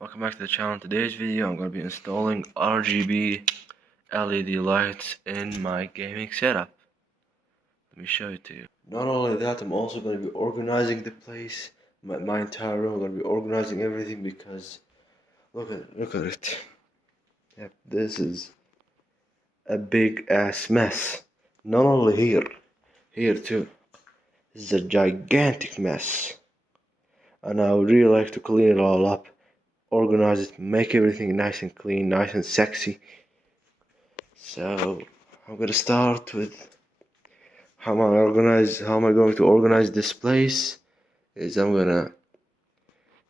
Welcome back to the channel. In today's video I'm going to be installing RGB LED lights in my gaming setup. Let me show it to you. Not only that, I'm also going to be organizing the place, my entire room. I'm going to be organizing everything because look at it. Yep, this is a big ass mess. Not only here too. This is a gigantic mess. And I would really like to clean it all up, organize it, make everything nice and clean, nice and sexy. So I'm gonna start with how am I going to organize this place is I'm gonna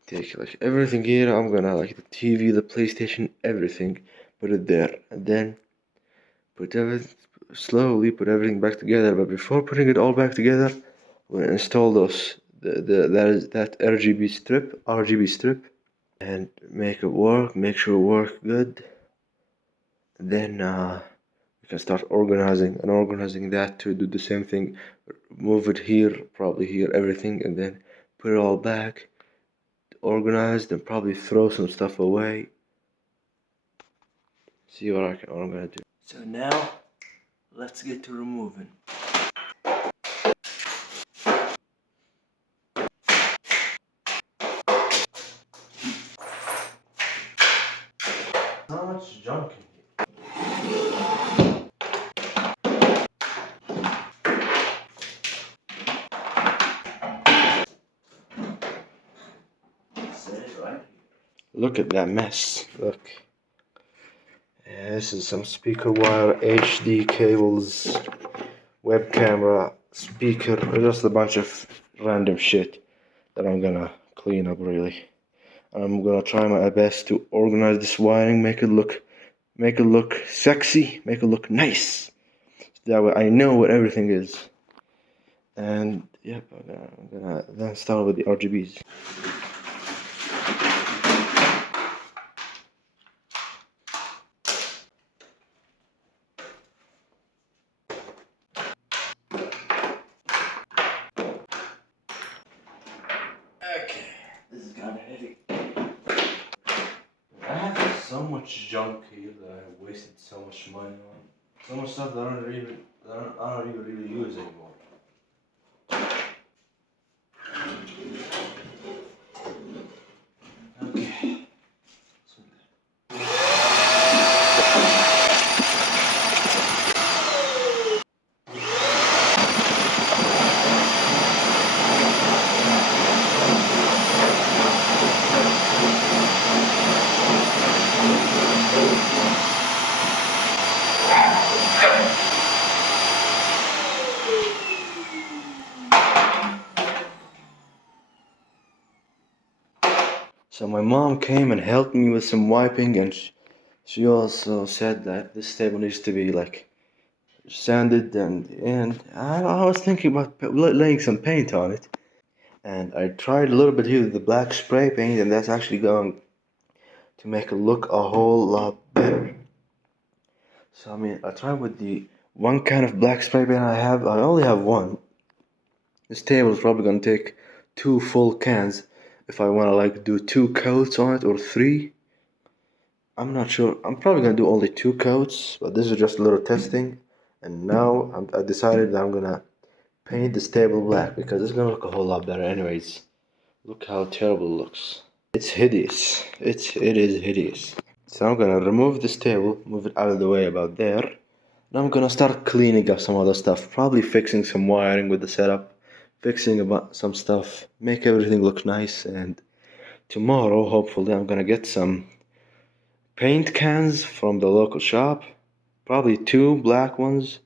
take like everything here. I'm gonna like the TV, the PlayStation, everything, put it there, and then slowly put everything back together. But before putting it all back together, I'm gonna install that RGB strip, and make sure it works good. Then we can start organizing that to do the same thing. Move it here, probably here, everything, and then put it all back organized, and probably throw some stuff away. See what I'm gonna do. So now let's get to removing. So much junk in here. Look at that mess. Look. This is some speaker wire, HD cables, web camera, speaker, just a bunch of random shit that I'm gonna clean up really. I'm gonna try my best to organize this wiring, make it look sexy, make it look nice. That way I know what everything is. And yep, I'm gonna then start with the RGBs. Okay, this is kinda heavy. I have so much junk here that I wasted so much money on. So much stuff that I don't even really use anymore. Okay. So my mom came and helped me with some wiping, and she also said that this table needs to be like sanded, and I was thinking about laying some paint on it. And I tried a little bit here with the black spray paint, and that's actually going to make it look a whole lot better. So I mean, I tried with the one kind of black spray paint I have. I only have one. This table is probably gonna take 2 full cans if I wanna like do 2 coats on it, or 3. I'm not sure. I'm probably gonna do only 2 coats, but this is just a little testing. And now I decided that I'm gonna paint this table black because it's gonna look a whole lot better anyways. Look how terrible it looks. It's hideous. It is hideous. So I'm gonna remove this table, move it out of the way about there. And I'm gonna start cleaning up some other stuff. Probably fixing some wiring with the setup, fixing about some stuff, make everything look nice. And tomorrow, hopefully, I'm gonna get some paint cans from the local shop. Probably 2 black ones.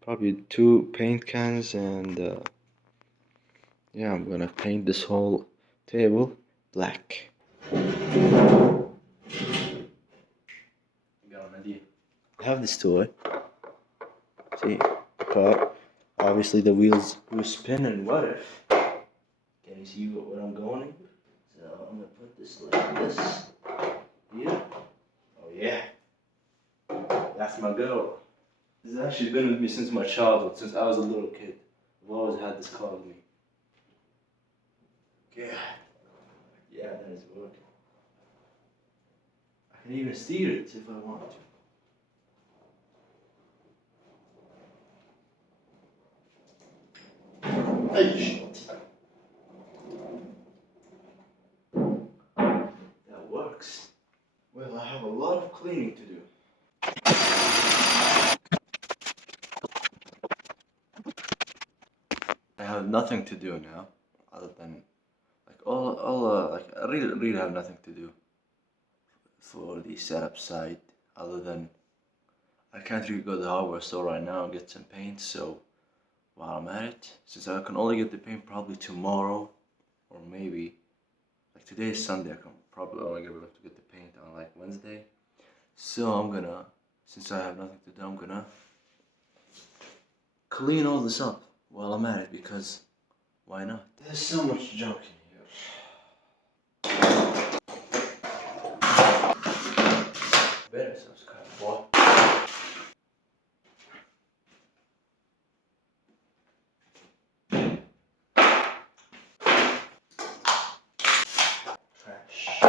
Probably 2 paint cans, and yeah, I'm gonna paint this whole table black. Got an idea. I have this toy. See, car. Obviously the wheels will spin, and what if? Can you see what I'm going? So I'm gonna put this like this. Here. Oh yeah. That's my girl. This has actually been with me since my childhood, since I was a little kid. I've always had this car with me. Okay. Yeah, that is working. can even steer it if I want to. Hey, shit. That works. Well, I have a lot of cleaning to do. I have nothing to do now, other than like I really have nothing to do for the setup side, other than I can't really go to the hardware store right now and get some paint. So while I'm at it, since I can only get the paint probably tomorrow, or maybe like today is Sunday, I can probably only get able to get the paint on like Wednesday. So I'm gonna, since I have nothing to do, I'm gonna clean all this up while I'm at it, because why not? There's so much junk in here. Better subscribe, boy. Trash.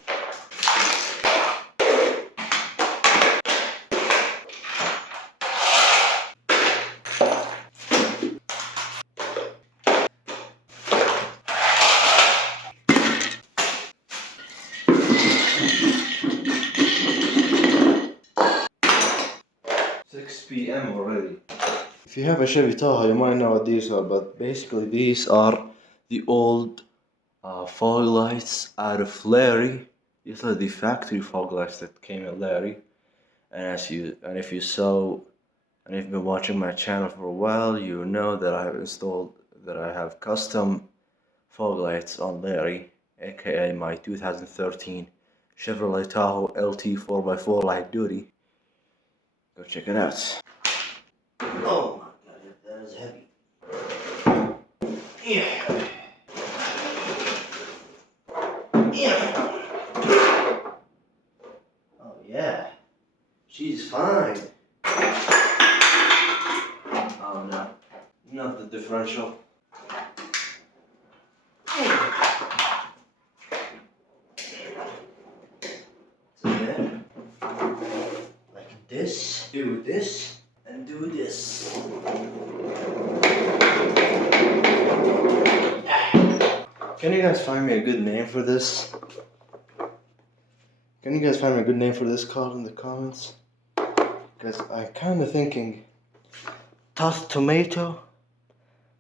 6 p.m. already. If you have a Chevy Tahoe, you might know what these are, but basically these are the old fog lights out of Larry. These are the factory fog lights that came in Larry. And if you and if you've been watching my channel for a while, you know that I have custom fog lights on Larry, aka my 2013 Chevrolet Tahoe LT 4x4 Light Duty. Go check it out. Oh my god, that is heavy. Yeah. Yeah. Oh yeah. She's fine. Oh no. Not the differential. So then, like this, do this, and do this. Can you guys find me a good name for this? Can you guys find me a good name for this card in the comments? Because I'm kind of thinking tossed tomato.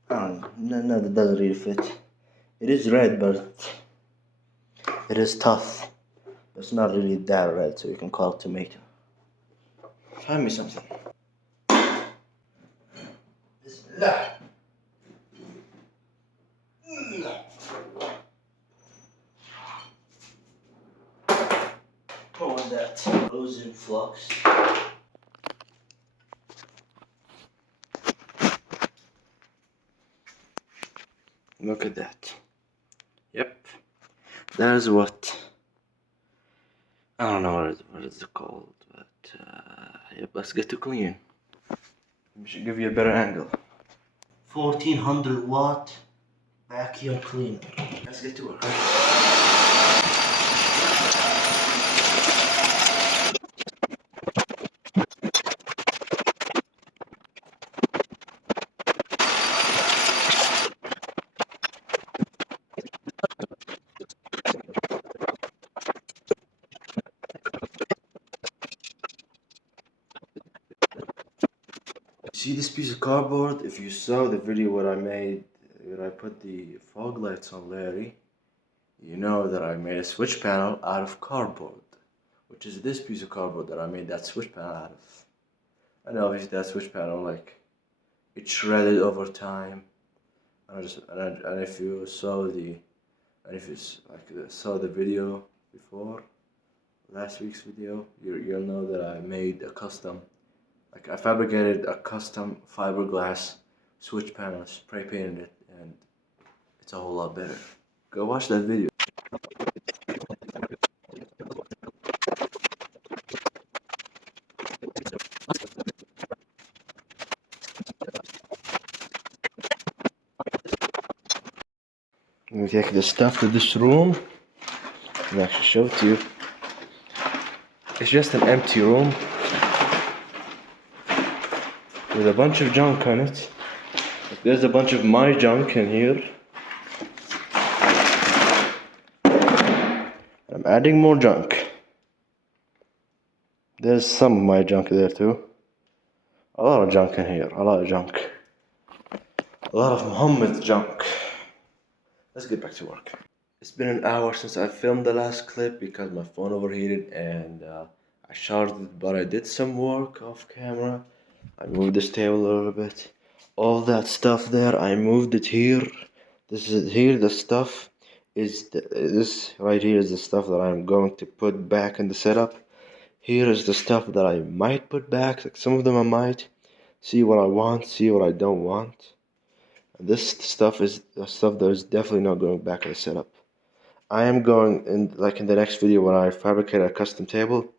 Oh, no, that doesn't really fit. It is red, but it is tough. It's not really that red, so you can call it tomato. Find me something. Bismillah. What was that? Frozen flux. Look at that. Yep. That is what. I don't know what is it called, but yep. Let's get to cleaning. We should give you a better angle. 1400 watt vacuum cleaner. Let's get to work. See this piece of cardboard? If you saw the video what I made, where I put the fog lights on Larry, you know that I made a switch panel out of cardboard, which is this piece of cardboard that I made that switch panel out of. And obviously that switch panel, like, it shredded over time. And if you saw saw the video before, last week's video, you'll know that I made a custom. Like, I fabricated a custom fiberglass switch panel, spray painted it, and it's a whole lot better. Go watch that video. Let me take the stuff to this room and actually show it to you. it's just an empty room with a bunch of junk on it. There's a bunch of my junk in here. I'm adding more junk. There's some of my junk there too. A lot of junk in here, a lot of junk. A lot of Muhammad's junk. Let's get back to work. It's been an hour since I filmed the last clip because my phone overheated and I charged it, but I did some work off camera. I moved this table a little bit. All that stuff there, I moved it here. This is here, the stuff is, this right here is the stuff that I'm going to put back in the setup. Here is the stuff that I might put back, like some of them I might. See what I want, see what I don't want. This stuff is the stuff that is definitely not going back in the setup. I am going in, like in the next video when I fabricate a custom table,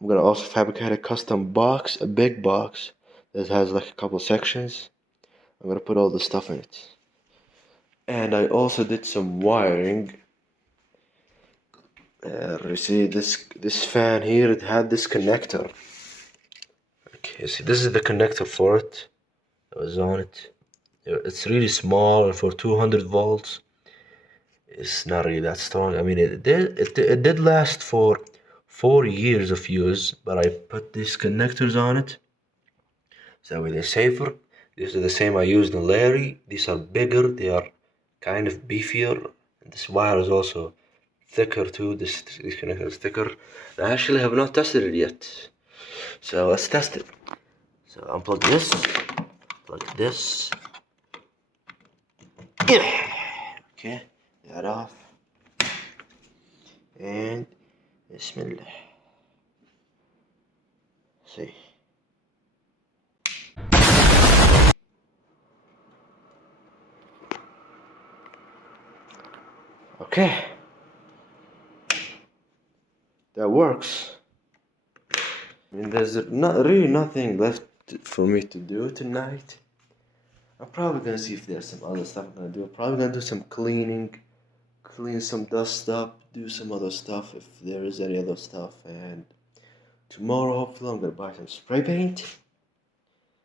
I'm gonna also fabricate a custom box, a big box that has like a couple sections. I'm gonna put all the stuff in it. And I also did some wiring. You see this fan here, it had this connector. Okay, see this is the connector for it. That was on it. It's really small and for 200 volts. It's not really that strong. I mean, it did last for 4 years of use, but I put these connectors on it. So that way they're safer. These are the same I used in Larry. These are bigger, they are kind of beefier. And this wire is also thicker too. This connector is thicker. I actually have not tested it yet. So let's test it. So unplug this, plug this. Okay, that off. And Bismillah. See. Okay. That works. I mean, there's not really nothing left for me to do tonight. I'm probably gonna see if there's some other stuff I'm gonna do. I'm probably gonna do some cleaning, clean some dust up, do some other stuff if there is any other stuff. And tomorrow, hopefully, I'm gonna buy some spray paint.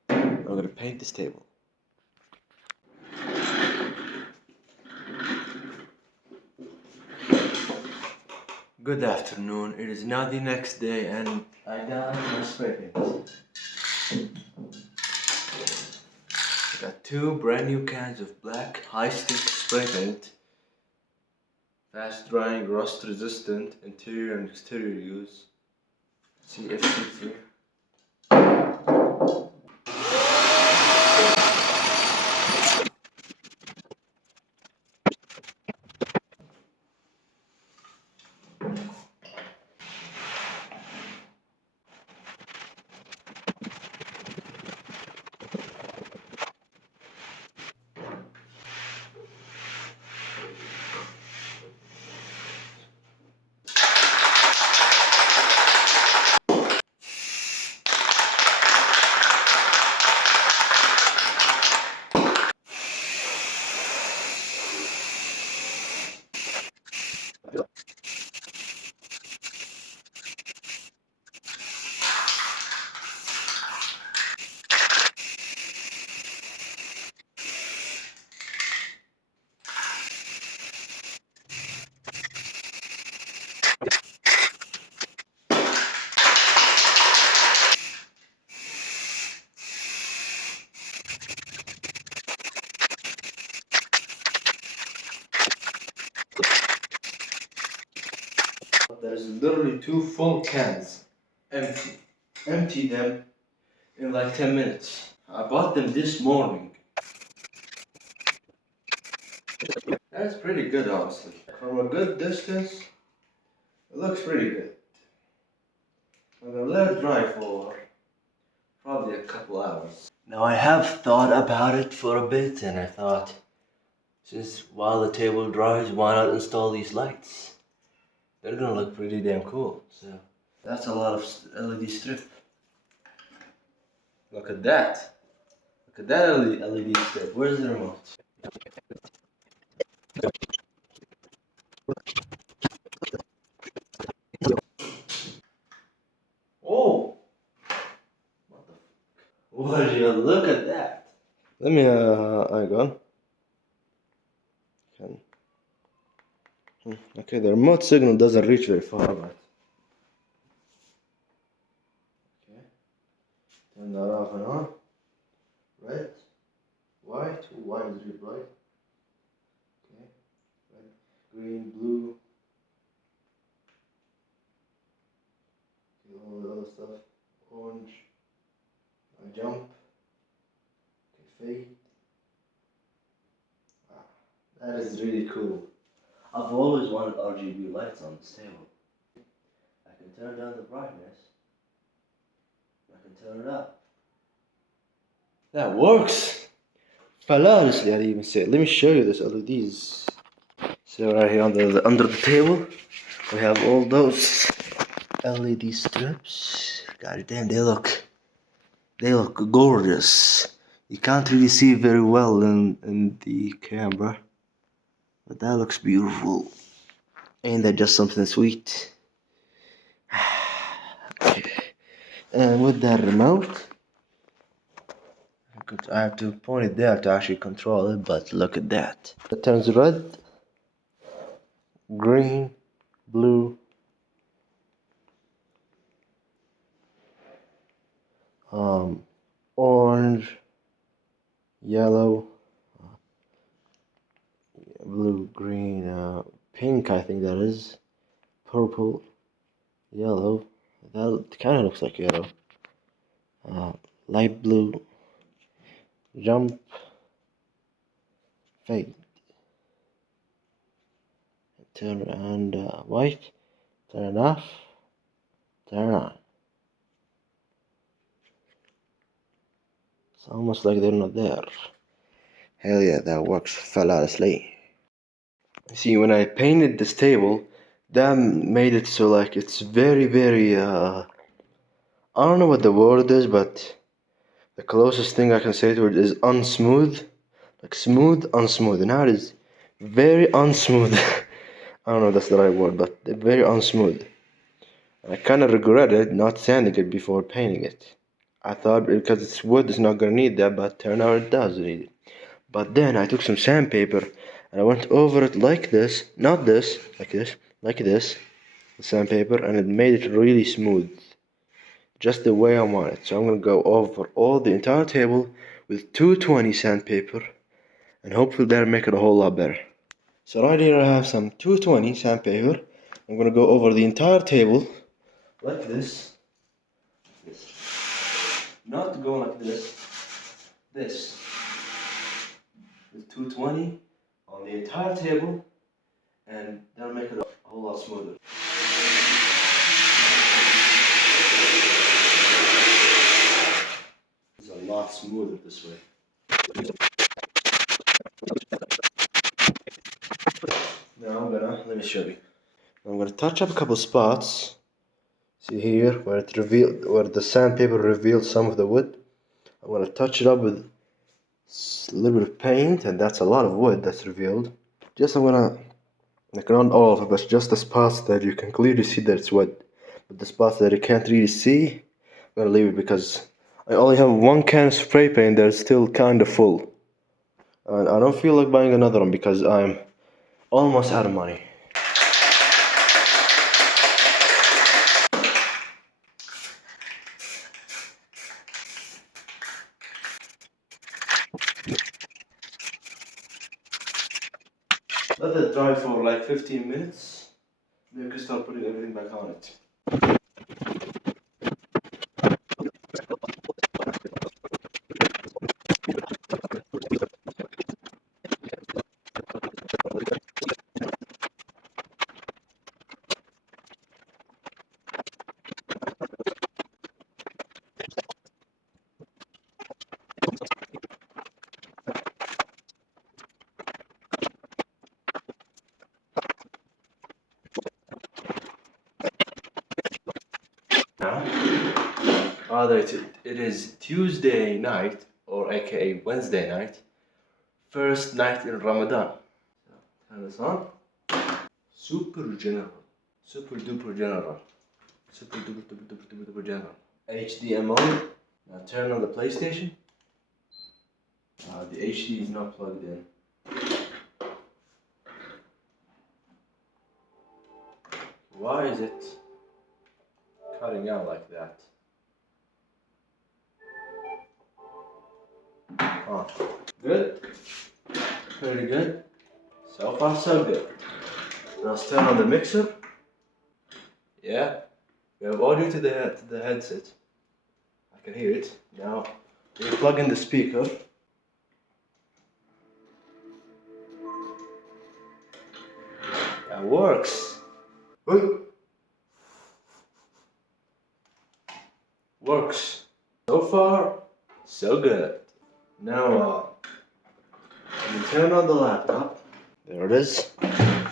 I'm gonna paint this table. Good afternoon. It is now the next day, and I got my spray paint. I got 2 brand new cans of black high stick spray paint. Fast drying, rust resistant, interior and exterior use. CFCT. There's literally 2 full cans. Empty. Empty them in like 10 minutes. I bought them this morning. That's pretty good, honestly. From a good distance, it looks pretty good. I'm gonna let it dry for probably a couple hours. Now I have thought about it for a bit, and I thought, since while the table dries, why not install these lights? They're gonna look pretty damn cool. So that's a lot of LED strip. Look at that. Look at that LED strip. Where's the remote? Would you look at that? Let me, hang on. Okay, the remote signal doesn't reach very far, but... Okay. Turn that off and on. Red, white, white is really bright. Okay, red, green, blue. Okay, all the other stuff. Orange. Jump. Okay, fade. Wow, that is really cool. I've always wanted RGB lights on this table. I can turn down the brightness. I can turn it up. That works! Flawlessly, I'd even say. Let me show you this LEDs. So right here under the table, we have all those LED strips. God damn, they look gorgeous. You can't really see very well in the camera, but that looks beautiful. Ain't that just something sweet? Okay. And with that remote, I have to point it there to actually control it, but look at that. It turns red, green, blue, orange, yellow, blue, green, pink, I think that is, purple, yellow, that kind of looks like yellow, light blue, jump, fade, turn, and white, turn off, turn on. It's almost like they're not there. Hell yeah, that works flawlessly. See, when I painted this table, that made it so like it's very, I don't know what the word is, but the closest thing I can say to it is unsmooth. Like smooth, unsmooth. Now it is very unsmooth. I don't know if that's the right word, but very unsmooth. I kind of regretted not sanding it before painting it. I thought because it's wood, it's not gonna need that, but turned out it does need it. But then I took some sandpaper and I went over it like this, not this, like this, the sandpaper, and it made it really smooth, just the way I want it. So I'm gonna go over all the entire table with 220 sandpaper, and hopefully that'll make it a whole lot better. So right here I have some 220 sandpaper. I'm gonna go over the entire table like this. Not go like this. This with 220 on the entire table, and that'll make it a whole lot smoother. It's a lot smoother this way. Now let me show you. I'm gonna touch up a couple spots. See here where it revealed, where the sandpaper revealed some of the wood. I'm gonna touch it up with a little bit of paint, and that's a lot of wood that's revealed. Just I'm gonna, like not all of it, but just the spots that you can clearly see that it's wood. But the spots that you can't really see, I'm gonna leave it because I only have one can of spray paint that's still kinda full. And I don't feel like buying another one because I'm almost out of money. Let it dry for like 15 minutes. Then you can start putting everything back on it. It is Tuesday night, or aka Wednesday night, first night in Ramadan. So, turn this on. Super general. Super duper general. Super duper general. HDMI Now turn on the PlayStation. The HD is not plugged in. Why is it cutting out like that? Huh. Good. Pretty good. So far so good. Now let's turn on the mixer. Yeah. We have audio to the headset. I can hear it. Now we plug in the speaker. That works. Works. So far, so good. Now you turn on the laptop. There it is.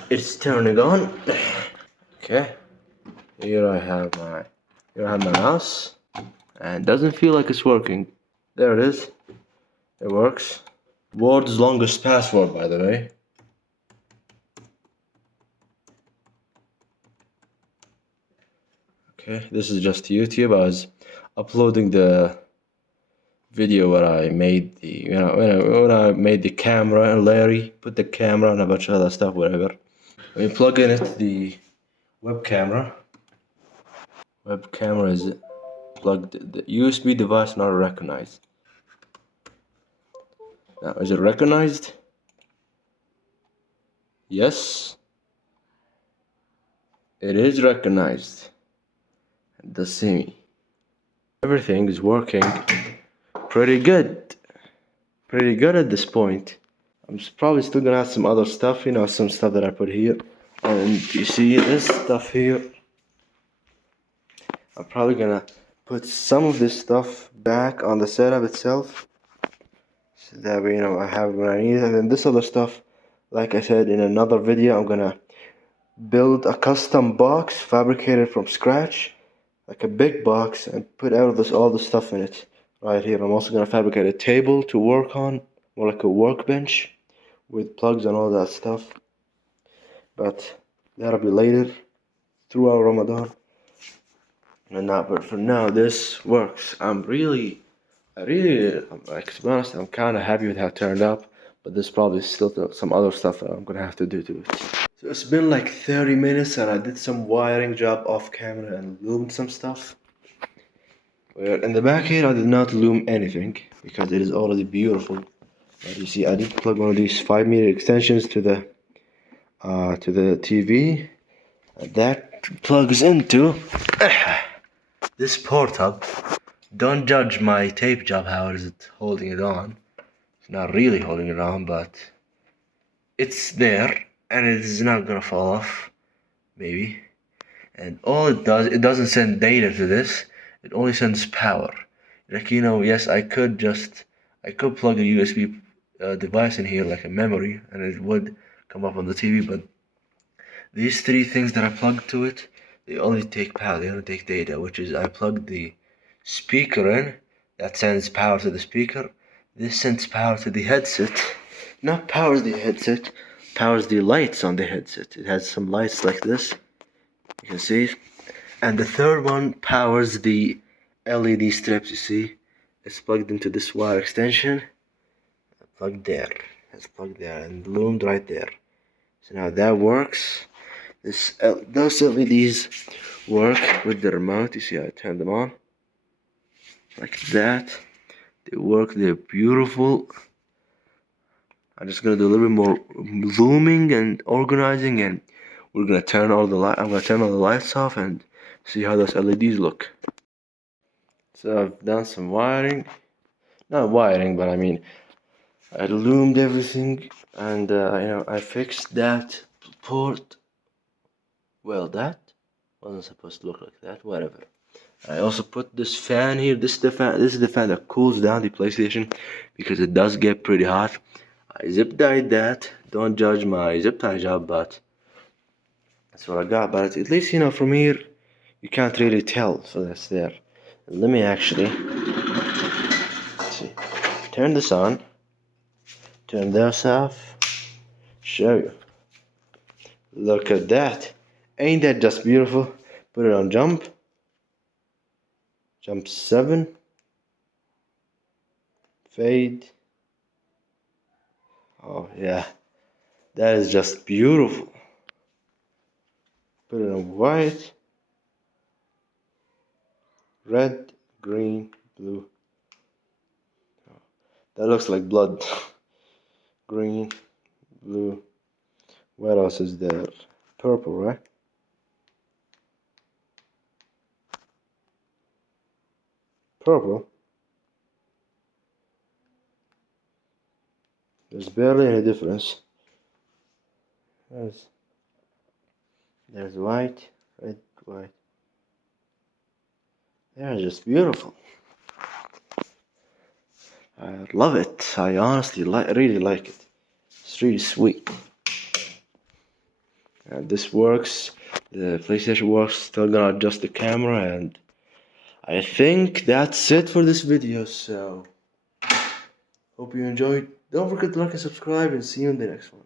It's turning on. Okay. Here I have my mouse, and it doesn't feel like it's working. There it is. It works. World's longest password, by the way. Okay, this is just YouTube. I was uploading the video where I made the when I made the camera, and Larry put the camera and a bunch of other stuff, whatever. When you plug in it, the web camera is plugged. The USB device not recognized. Now, is it recognized? Yes, it is recognized. The same. Everything is working pretty good. Pretty good at this point. I'm probably still gonna have some other stuff, some stuff that I put here. And you see this stuff here. I'm probably gonna put some of this stuff back on the setup itself. So that way, I have what I need. And then this other stuff, like I said in another video, I'm gonna build a custom box fabricated from scratch, like a big box, and put all the stuff in it right here. I'm also gonna fabricate a table to work on, more like a workbench with plugs and all that stuff. But that'll be later throughout Ramadan. But for now, this works. I really, like, to be honest, I'm kind of happy with how it turned out. But there's probably still some other stuff that I'm gonna have to do to it. So it's been like 30 minutes, and I did some wiring job off camera and loomed some stuff. Well, in the back here, I did not loom anything because it is already beautiful. But you see, I did plug one of these 5-meter extensions to the TV. That plugs into this port hub. Don't judge my tape job. How is it holding it on? It's not really holding it on, but it's there, and it is not gonna fall off. Maybe. And all it doesn't send data to this. It only sends power. Like, yes, I could plug a USB device in here, like a memory, and it would come up on the TV. But these 3 things that I plugged to it, they only take power. They only take data. Which is, I plugged the speaker in. That sends power to the speaker. This sends power to the headset. Not powers the headset. Powers the lights on the headset. It has some lights like this. You can see. And the third one powers the LED strips, you see. It's plugged into this wire extension. Plugged there. It's plugged there and loomed right there. So now that works. Those LEDs work with the remote. You see, I turn them on. Like that. They work, they're beautiful. I'm just gonna do a little bit more looming and organizing, and we're gonna turn all the I'm gonna turn all the lights off and see how those LEDs look. So I've done some wiring, not wiring, but I mean, I loomed everything, and I fixed that port. Well, that wasn't supposed to look like that. Whatever. I also put this fan here. This is the fan. This is the fan that cools down the PlayStation because it does get pretty hot. I zip tied that. Don't judge my zip tie job, but that's what I got. But at least from here you can't really tell. So that's there. Let me actually see. Turn this on. Turn this off. Show you. Look at that. Ain't that just beautiful? Put it on jump. Jump 7. fade. Oh yeah, that is just beautiful. Put it on white, red, green, blue. That looks like blood. Green, blue. What else is there? Purple, right? Purple. There's barely any difference. There's white, red, white. They're just beautiful. I love it. I honestly really like it. It's really sweet. And this works. The PlayStation works. Still gonna adjust the camera, and I think that's it for this video. So hope you enjoyed. Don't forget to like and subscribe, and see you in the next one.